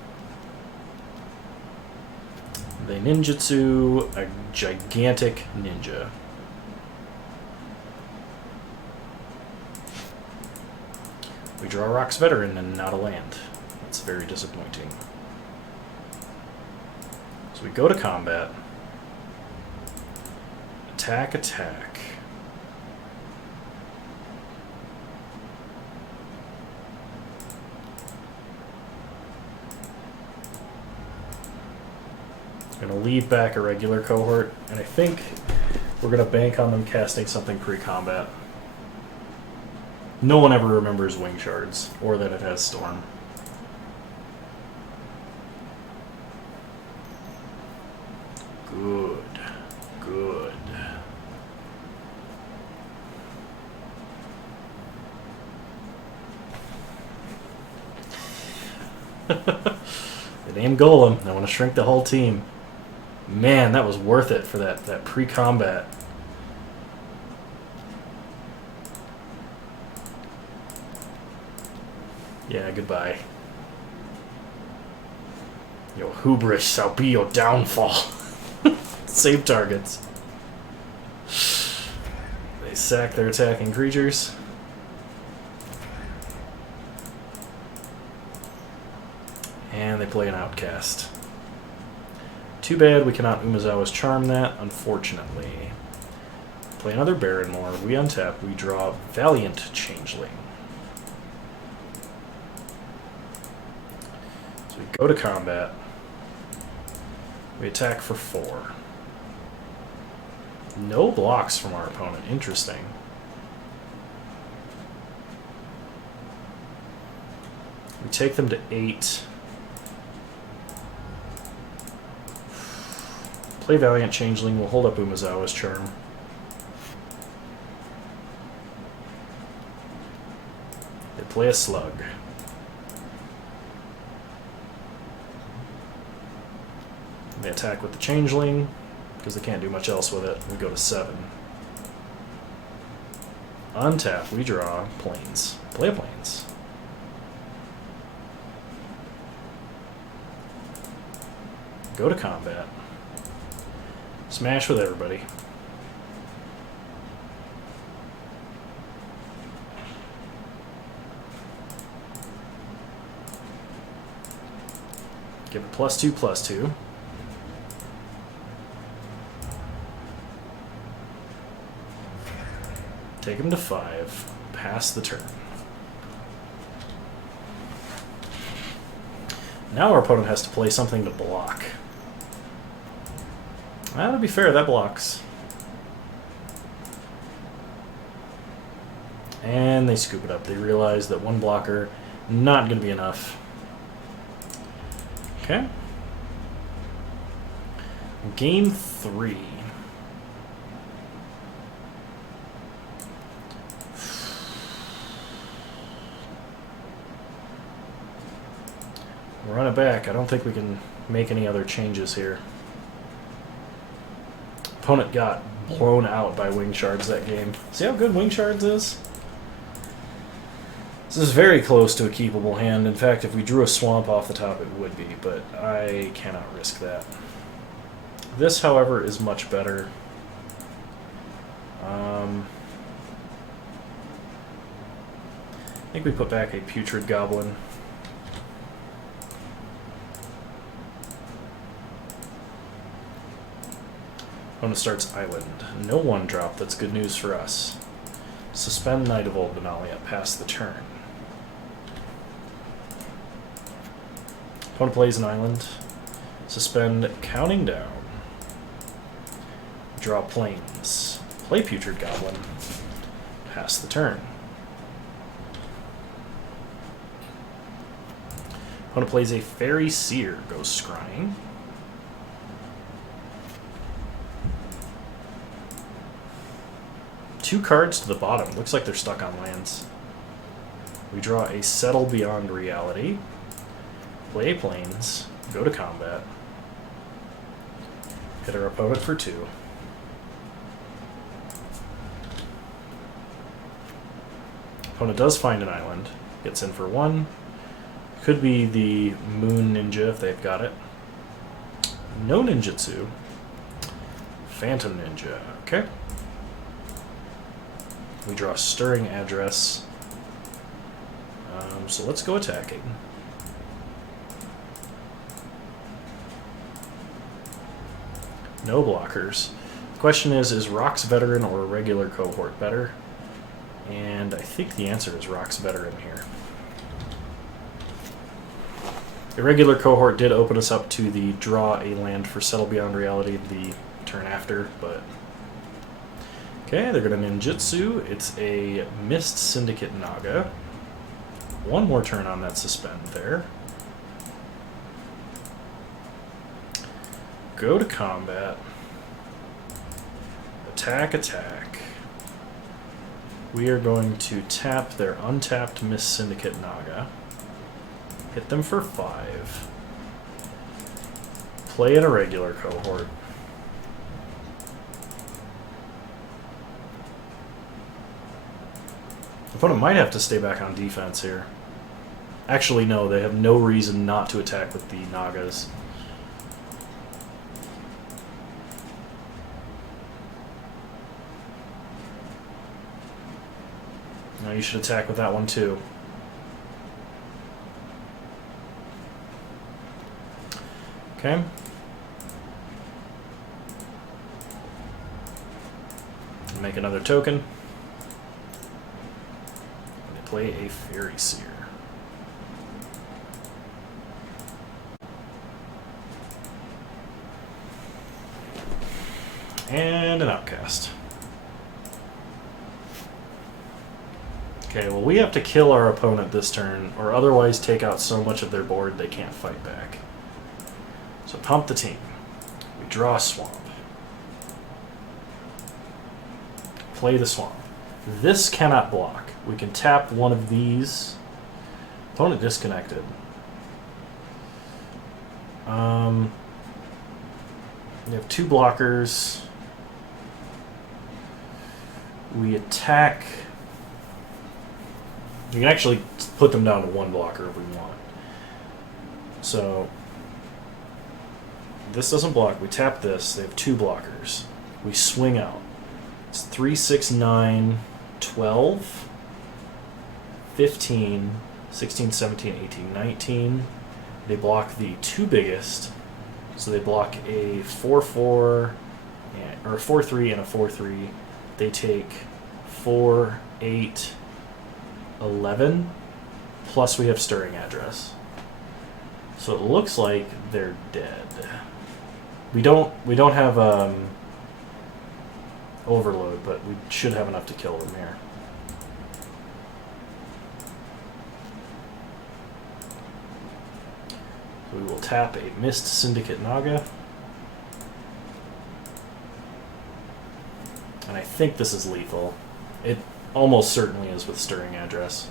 They ninjutsu a gigantic ninja. We draw Rock's Veteran and not a land. That's very disappointing. So we go to combat. Attack, attack. Going to lead back a regular cohort, and I think we're going to bank on them casting something pre-combat. No one ever remembers Wing Shards, or that it has Storm. Good. Good. They named Golem. I want to shrink the whole team. Man, that was worth it for that pre-combat. Yeah, goodbye. Your hubris shall be your downfall. Save targets. They sack their attacking creatures. And they play an Outcast. Too bad we cannot Umezawa's Charm that, unfortunately. Play another Baron Moor. We untap. We draw Valiant Changeling. So we go to combat. We attack for 4. No blocks from our opponent. Interesting. We take them to 8. Play Valiant Changeling. We'll hold up Umezawa's Charm. They play a Slug. They attack with the Changeling, because they can't do much else with it. We go to 7. Untap, we draw Plains. Play a Plains. Go to combat. Smash with everybody. Give it +2/+2. Take him to 5. Pass the turn. Now our opponent has to play something to block. Well, to be fair, that blocks. And they scoop it up. They realize that one blocker, not going to be enough. Okay. Game 3. Run it back. I don't think we can make any other changes here. Opponent got blown out by Wing Shards that game. See how good Wing Shards is? This is very close to a keepable hand. In fact, if we drew a swamp off the top, it would be, but I cannot risk that. This, however, is much better. I think we put back a Putrid Goblin. Opponent starts Island. No 1-drop, that's good news for us. Suspend Knight of Old Benalia, pass the turn. Opponent plays an island. Suspend Counting Down. Draw Plains. Play Putrid Goblin. Pass the turn. Opponent plays a Fairy Seer. Goes Scrying. Two cards to the bottom. Looks like they're stuck on lands. We draw a Settle Beyond Reality. Play Plains. Go to combat. Hit our opponent for 2. Opponent does find an island. Gets in for 1. Could be the Moon Ninja if they've got it. No ninjutsu. Phantom Ninja. Okay. We draw Stirring Address. So let's go attacking. No blockers. The question is Rock's Veteran or a regular cohort better? And I think the answer is Rock's Veteran here. The regular cohort did open us up to the draw a land for Settle Beyond Reality the turn after, but... Okay, they're going to ninjutsu. It's a Mist Syndicate Naga. One more turn on that suspend there. Go to combat. Attack, attack. We are going to tap their untapped Mist Syndicate Naga. Hit them for 5. Play in a regular cohort. Opponent might have to stay back on defense here. Actually, no, they have no reason not to attack with the Nagas. No, you should attack with that one too. Okay. Make another token. Play a Fairy Seer. And an outcast. Okay, well we have to kill our opponent this turn, or otherwise take out so much of their board they can't fight back. So pump the team. We draw a swamp. Play the swamp. This cannot block. We can tap one of these. Opponent disconnected. We have two blockers. We attack. You can actually put them down to one blocker if we want. So this doesn't block. We tap this. They have two blockers. We swing out. It's 3, 6, 9, 12, 15, 16, 17, 18, 19. They block the two biggest. So they block a 4-4, or a 4-3 and a 4-3. They take 4, 8, 11. Plus we have Stirring Address. So it looks like they're dead. We don't have Overload, but we should have enough to kill them here. We will tap a Mist Syndicate Naga. And I think this is lethal. It almost certainly is with Stirring Address.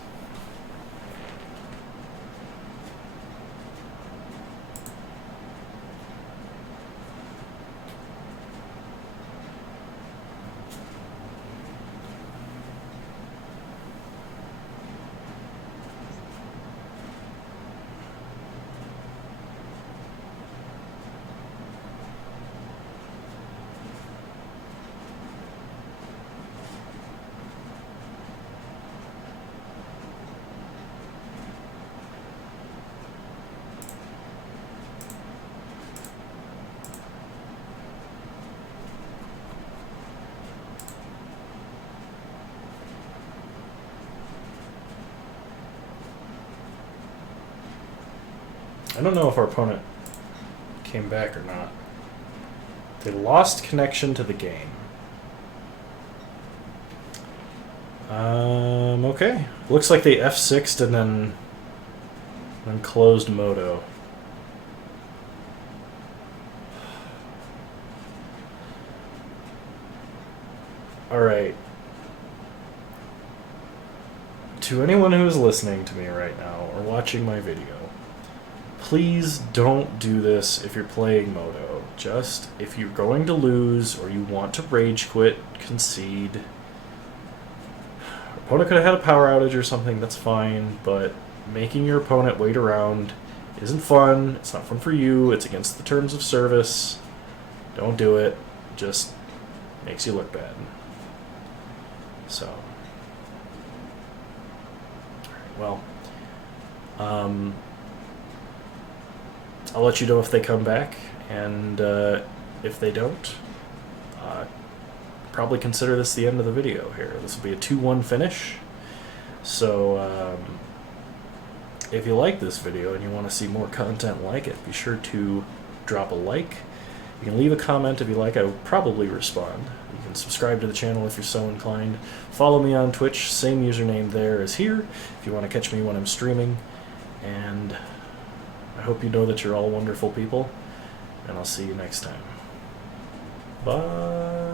I don't know if our opponent came back or not. They lost connection to the game. Okay. Looks like they F6'd and then closed Moto. Alright. To anyone who is listening to me right now or watching my video, please don't do this if you're playing Moto. Just, if you're going to lose or you want to rage quit, concede. Opponent could have had a power outage or something, that's fine, but making your opponent wait around isn't fun. It's not fun for you. It's against the terms of service. Don't do it. It just makes you look bad. So. Well. I'll let you know if they come back, and if they don't, probably consider this the end of the video here. This will be a 2-1 finish. So if you like this video and you want to see more content like it, be sure to drop a like. You can leave a comment if you like. I will probably respond. You can subscribe to the channel if you're so inclined. Follow me on Twitch, same username there as here, if you want to catch me when I'm streaming. And I hope you know that you're all wonderful people, and I'll see you next time. Bye.